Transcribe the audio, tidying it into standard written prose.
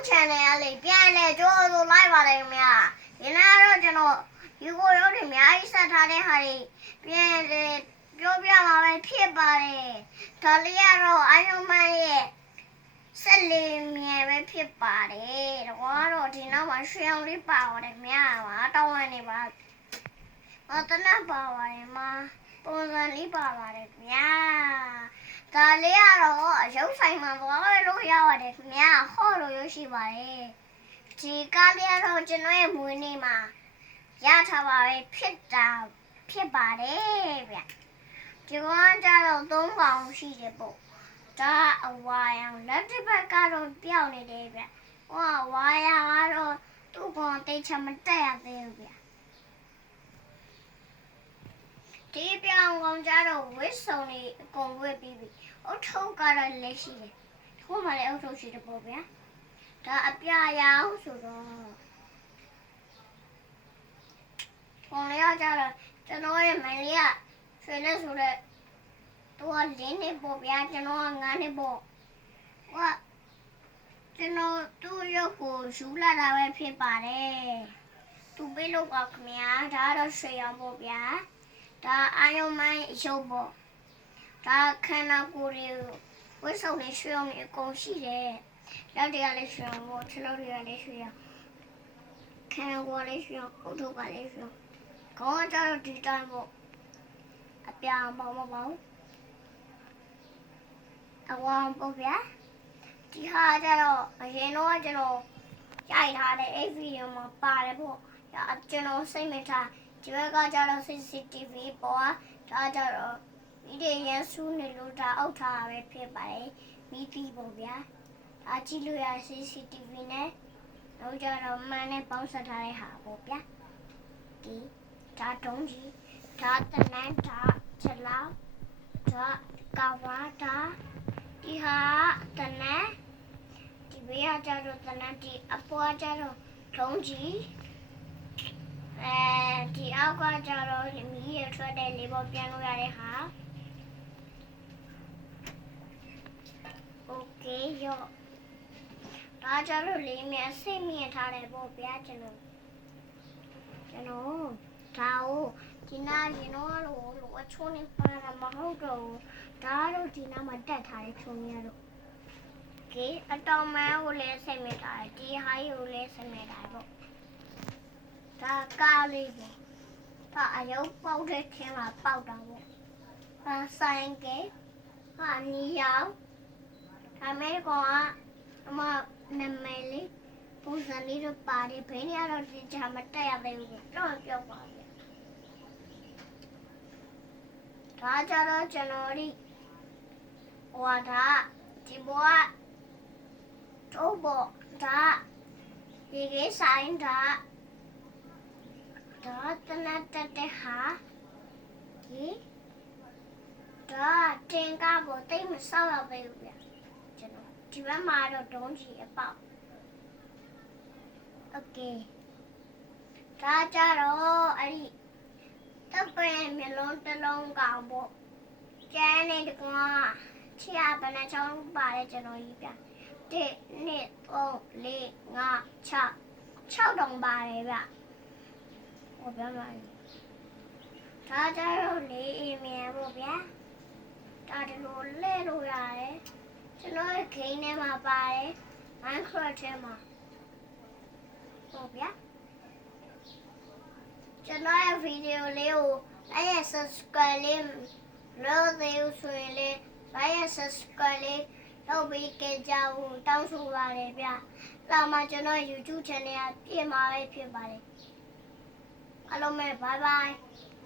YouTube channel လေးပြန်လဲကြိုးဆိုလိုက်ပါလိမ့်မယ်ဒီနေ့တော့ကျွန်တော်ဒီကိုရုပ်တွေအများကြီးဆက်ထားတဲ့ဟာတွေပြန်လဲပြောပြမှာပဲဖြစ်ပါတယ်ဒါလေးကတော့ Iron Man ရဲ့ဆက်လေးမြန်ပဲဖြစ်ပါတယ်တော့ဒီနောက်မှာရွှေအောင်လေးပါပါတယ်များပါတောင်းရနေပါတနပ်ပါပါတယ်မှာပုံစံလေးပါပါတယ်များဒါလေးကတော့အရုပ်ဆိုင်မှာသွားလို့ရပါတယ်ခင်ဗျာဟော့လို့ရရှိပါတယ်ဒီကားလေးကတော့ကျွန်တော်ရဲ့မွေးနေ့မှာရထားပါပဲဖြစ်ပါတယ်ဗျဒီကောင်ကျတော့3ကောင်ရှိတယ်ပေါ့ဒါအဝါရောင်လက်တစ်ဘက်ကတော့ပြောင်းနေတယ်ဗျဟောဝါရောင်ကတော့သူ့ကောင်တိတ်ချမတက်ရသေးဘူးဗျဒီပြောင်းကောင်ကျတော့ဝစ်စုံလေးအကုန်ဝစ်ပြီးပြီအုတ်ထုတ်ကတော့လက်ရှိတယ်ခုမှလည်းအုတ်ထုတ်ရှိတယ်ပေါ့ဗျာဒါအပြရောင်ဆိုတော့ကောင်လေးကကျတော့ကျွန်တော်ရဲ့မန်လေးကရွှေနဲ့ဆိုတဲ့သူကလင်းနေပေါ့ဗျာကျွန်တော်က9နှစ်ပေါ့ဟောကျွန်တော်သူ့ရုပ်ကိုယူလာတာပဲဖြစ်ပါတယ်သူပေးလို့ပါခင်ဗျာဒါတော့ရွှေရောင်ပေါ့ဗျာဒါအာယုံမိုင်းရုပ်ပေါ့ဒါခန္ဓာကိုယ်လေးဝိစုံလေးရွှေအောင်လေးအကုန်ရှိတယ်လက်တွေကလည်းရွှေအောင်ပေါ့ခြေထောက်တွေကလည်းရွှေအောင်ခန္ဓာကိုယ်လေးရွှေအောင်အုတ်ထုတ်ကလည်းရွှေအောင်ခေါင်းကကျတော့ဒီတိုင်းပေါ့အပြာပေါ့မပေါ့အဝမ်းပေါ့ဗျာဒီဟာကျတော့အရင်တော့ကျွန်တော်ရိုက်ထားတဲ့ဗီဒီယိုမှာပါတယ်ပေါ့ကျွန်တော်စိတ်မထားဒီဘက်ကကျတော့ CCTV ပေါ်ဒါကျတော့ဒီတွေရန်ဆူးနေလို့ဒါအောက်ထားပဲဖြစ်ပါတယ်မိသီးပေါ့ဗျာဒါကြည့်လို့ရ CCTV နဲ့တော့ကျတော့မှန်နဲ့ပေါင်းစပ်ထားတဲ့ဟာပေါ့ဗျာဒီဒါတုံးကြီးဒါတနန်းဒါချက်လောက်ဒါကဝါဒါဒီဟာတနန်းဒီဘေးကကျတော့တနန်းဒီအပေါ်ကျတော့တုံးကြီးဒီအောက်ကကျတော့မီးရထွက်တဲ့လေးပေါ်ပြန်လို့ရတဲ့ဟာโอเคရောဒါကျတော့လေးမြတ်စိတ်မြင်ထားတယ်ပေါ့ဗျာကျွန်တော်ဒါကိုဒီနာရင်တော့လို့အချုံးနေပါတာမဟုတ်တော့ဒါတော့ဒီနာမှာတက်ထားတဲ့ချုံရတော့โอเคအတော်မန်းကိုလည်းစိတ်မြင်ထားတယ်ဒီဟာကိုလည်းစိတ်မြင်ထားပေါ့ဒါကားလေးပေါ့ဒါအယုတ်ပေါက်တဲ့ထင်းမှာပေါက်တာပေါ့ဒါဆိုင်ကဟာနီယောင်ဒါမဲကအမနမဲလေးပုံစံလေးတော့ပါတယ်ဘယ်နေရာတော့ဒီချာမတက်ရသေးဘူးတော့ပြောပါမယ်ဒါကြတော့ကျွန်တော်ဒီဟိုဒါဒီဘောကတော့ဘောဒါဒီကိဆိုင်ဒါတနတ်တဲ့ဟာဒီဒါတင်ကားပေါ်တိတ်မဆောက်ရသေးဘူးဗျကျွန်တော်ဒီဘက်မှာတော့ဒုံးကြီးအပေါက်โอเคဒါကြတော့အဲ့ဒီတပ်ပယ်မျိုးလုံးတစ်လုံးကောင်ပေါ့ကျန်းနေတကွာချီရဘယ်နှချောင်းပါတယ်ကျွန်တော်ကြီးပြ1 2 3 4 5 6တောင်ပါတယ်ဗျဟောပြပါမယ်ဒါကြတော့လေးအမြဲပေါ့ဗျာဒါဒီလိုလဲလို့ရတယ်ကျွန်တော်ရဲ့ဂိမ်းထဲမှာပါတယ် Minecraft ထဲမှာဟုတ်ဗျာကျွန်တော်ရဲ့ဗီဒီယိုလေးကိုlike and subscribe လေးလုပ်သေးလို့ဆိုရင်လည်း like and subscribe လေးလုပ်ပြီးကြဖို့တောင်းဆိုပါတယ်ဗျာလာမှကျွန်တော် YouTube channel ကပြင်มาပဲဖြစ်ပါတယ်အားလုံးပဲ bye bye